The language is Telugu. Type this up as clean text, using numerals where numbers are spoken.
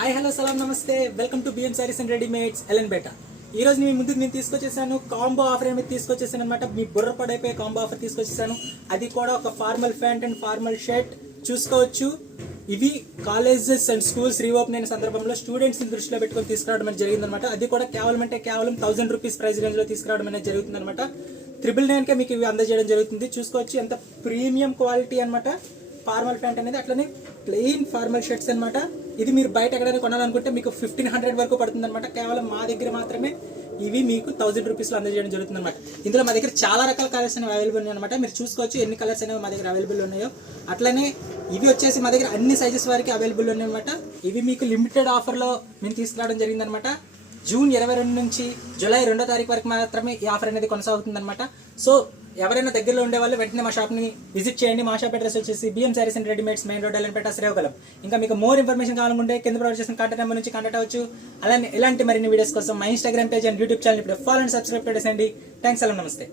హాయ్ హలో సలాం నమస్తే welcome to BM sarees and readymades Elon బేట. ఈ రోజు మీ ముందుకు నేను తీసుకొచ్చేసాను కాంబో ఆఫర్ అనేది తీసుకొచ్చేసాను అనమాట. మీ బుర్ర పడైపోయి కాంబో ఆఫర్ తీసుకొచ్చేసాను. అది కూడా ఒక formal pant and formal shirt చూసుకోవచ్చు. ఇవి కాలేజెస్ అండ్ స్కూల్స్ రీఓపెన్ అయిన సందర్భంలో స్టూడెంట్స్ ని దృష్టిలో పెట్టుకొని తీసుకురావడం అనేది జరిగిందనమాట. అది కూడా కేవలం 1000 రూపీస్ ప్రైస్ రేంజ్ లో తీసుకురావడం అనేది జరుగుతుందన్నమాట. 999కే మీకు ఇవి అందజేయడం జరుగుతుంది. చూసుకోవచ్చు ఎంత ప్రీమియం క్వాలిటీ అనమాట. ఫార్మల్ ప్యాంట్ అనేది అట్లనే ప్లెయిన్ ఫార్మల్ షర్ట్స్ అనమాట. ఇది మీరు బయట ఎక్కడైనా కొనాలనుకుంటే మీకు 1500 వరకు పడుతుంది అనమాట. కేవలం మా దగ్గర మాత్రమే ఇవి మీకు 1000 రూపీస్లో అందజేయడం జరుగుతుంది అనమాట. ఇందులో మా దగ్గర చాలా రకాల కలర్స్ అనేవి అవైలబుల్ ఉన్నాయి అనమాట. మీరు చూసుకోవచ్చు ఎన్ని కలర్స్ అనేవి మా దగ్గర అవైలబుల్ ఉన్నాయో. అట్లనే ఇవి వచ్చేసి మా దగ్గర అన్ని సైజెస్ వరకు అవైలబుల్ ఉన్నాయి అనమాట. ఇవి మీకు లిమిటెడ్ ఆఫర్లో మేము తీసుకురావడం జరిగిందనమాట. జూన్ 22 నుంచి జూలై 2వ తారీఖు వరకు మాత్రమే ఈ ఆఫర్ అనేది కొనసాగుతుంది అనమాట. సో ఎవరైనా దగ్గరలో ఉండే వాళ్ళు వెంటనే మా షాప్ని విజిట్ చేయండి. మా షాప్ అడ్రస్ వచ్చేసి BM sarees and readymades, main road, Elanpeta, Srikakulam. ఇంకా మీకు మోర్ ఇన్ఫర్మేషన్ కావాలనుకుంటే కింద ప్రొవైడ్ చేసిన కాంటాక్ట్ నెంబర్ నుంచి కాంటాక్ట్ అవ్వచ్చు. అలానే ఇలాంటి మరిన్ని వీడియోస్ కోసం మా Instagram page and YouTube channel ఇప్పుడు ఫాలో అండ్ సబ్స్క్రైబ్ చేసేయండి. థ్యాంక్స్, అలా నమస్తే.